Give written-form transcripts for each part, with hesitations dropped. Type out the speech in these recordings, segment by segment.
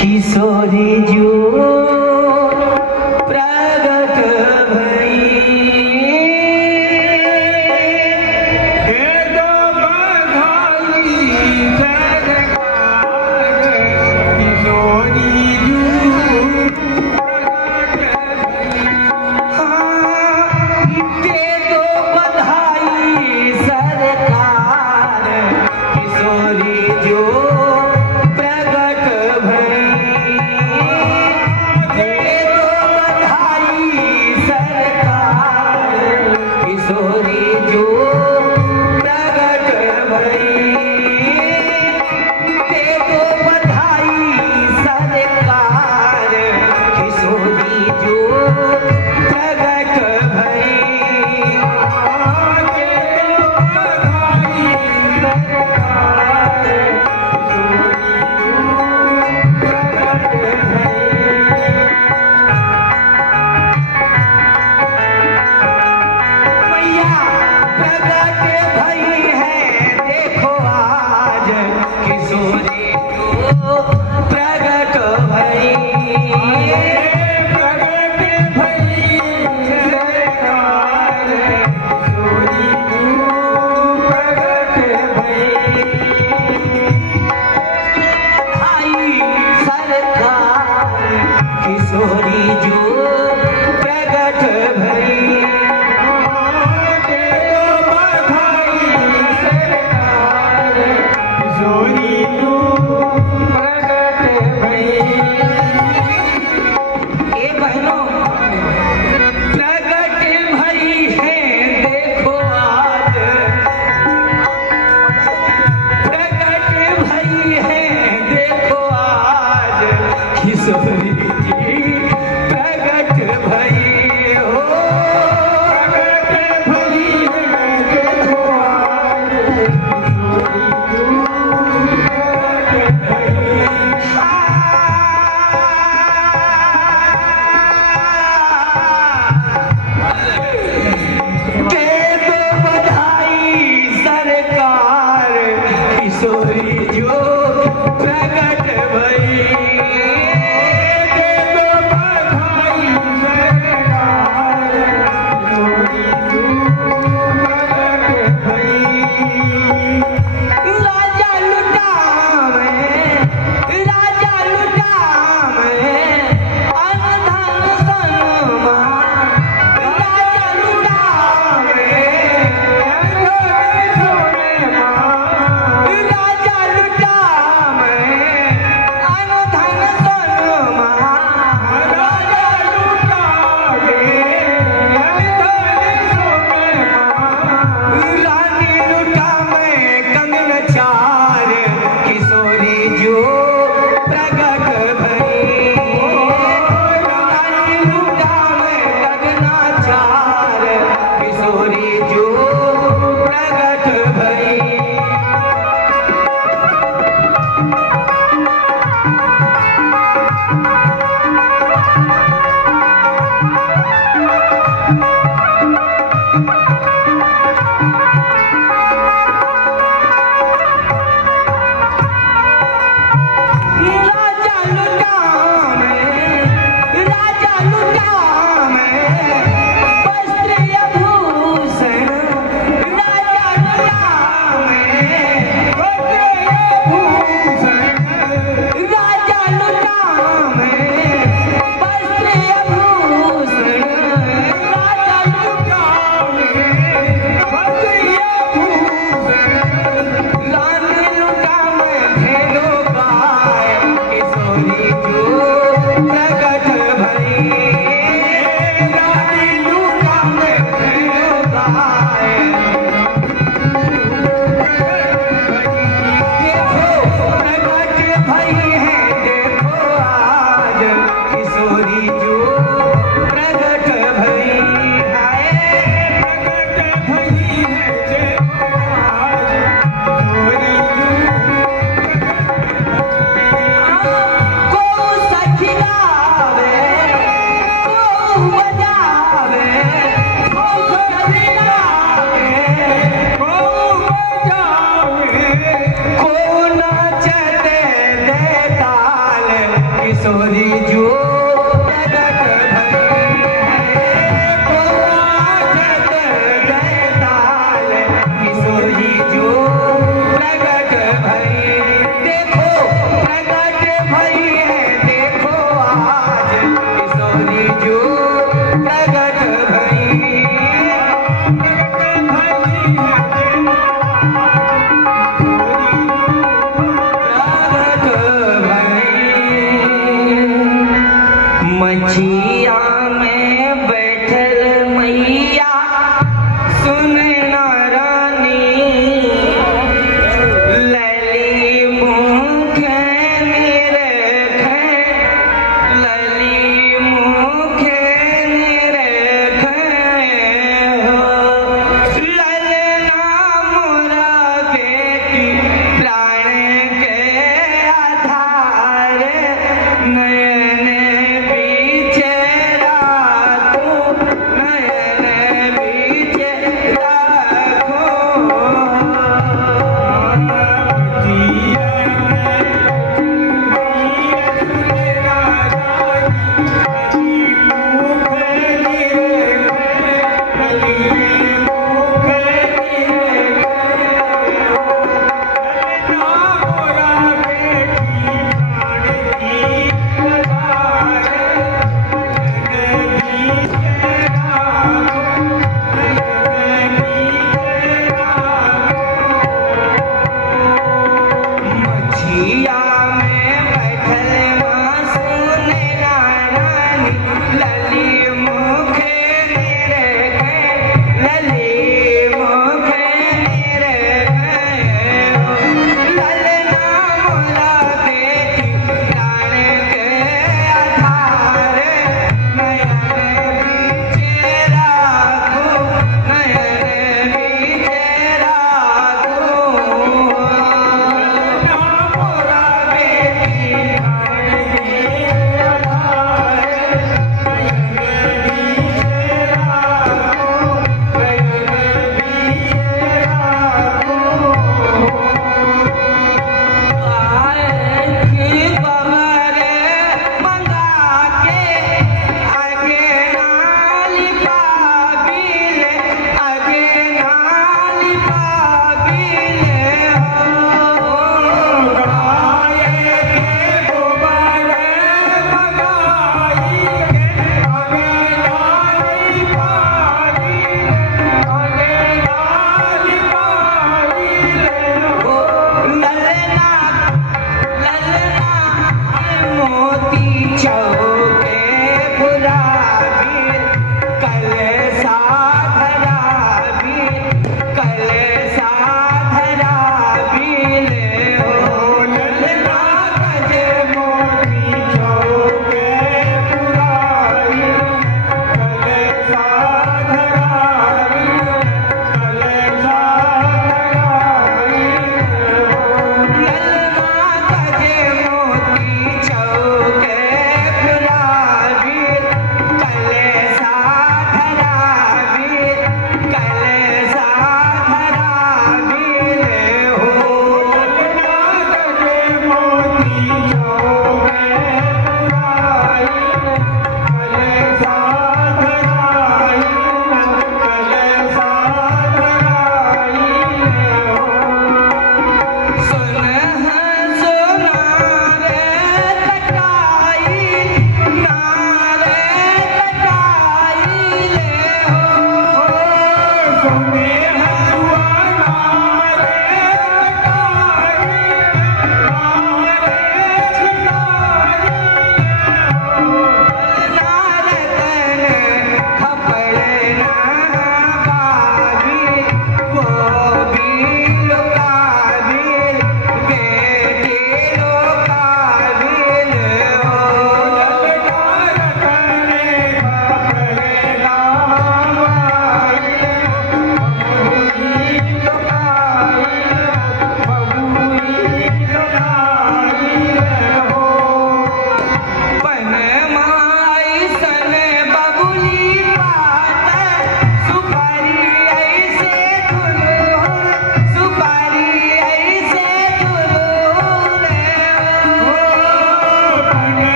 किशोरी जो प्रगट भई दो बधाई सरकार किशोरी जो प्रगट भई। दे दो बधाई सरकार किशोरी जो प्रगट भई। दे दो बधाई सरकार किशोरी जो प्रगट भई। दे दो बधाई सरकार किशोरी जो प्रगट भई। दे दो बधाई सरकार किशोरी प्रगट भई। किशोरी जो प्रगट भई। दे दो बधाई सरकार किशोरी जो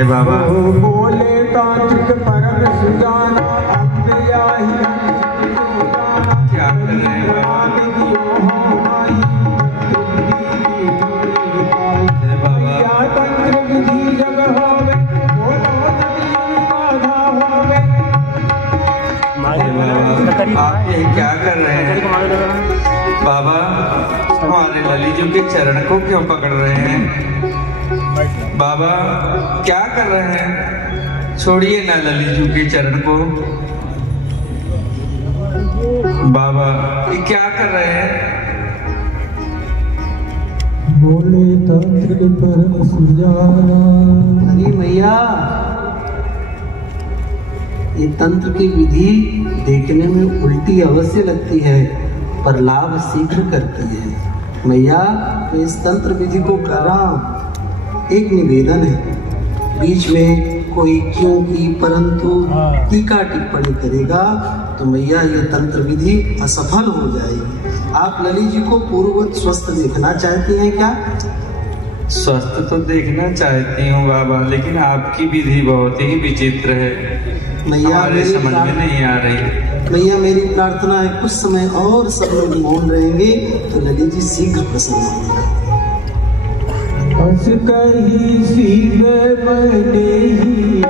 हे बाबा बोले तांत्रिक परम सुजाना अम्बिया ही क्या कर रहे हैं बाबा? या तंत्र विधि जग होवे बोलो नदी बाधा होवे। हे बाबा आप ये क्या कर रहे हैं बाबा? हमारे ललित जी के चरण को क्यों पकड़ रहे हैं बाबा? क्या कर रहे हैं? छोड़िए ना ललित जी के चरण को बाबा। ये क्या कर रहे हैं? बोले तांत्रिक परम सुजाना। अरे मैया, ये तंत्र की विधि देखने में उल्टी अवश्य लगती है पर लाभ शीघ्र करती है। मैया, मैं इस तंत्र विधि को कर रहा हूँ। एक निवेदन है, बीच में कोई क्यों की परंतु टीका टिप्पणी करेगा तो मैया ये तंत्र विधि असफल हो जाएगी। आप ललित जी को पूर्ववत स्वस्थ देखना चाहती हैं क्या? स्वस्थ तो देखना चाहती हूँ बाबा, लेकिन आपकी विधि बहुत ही विचित्र है, मैया हमारे समझ में नहीं आ रही। मैया मेरी प्रार्थना है कुछ समय और सब लोग मौन रहेंगे तो ललित जी शीघ्र प्रसन्न होंगे। हंस कर ही सीधे बने ही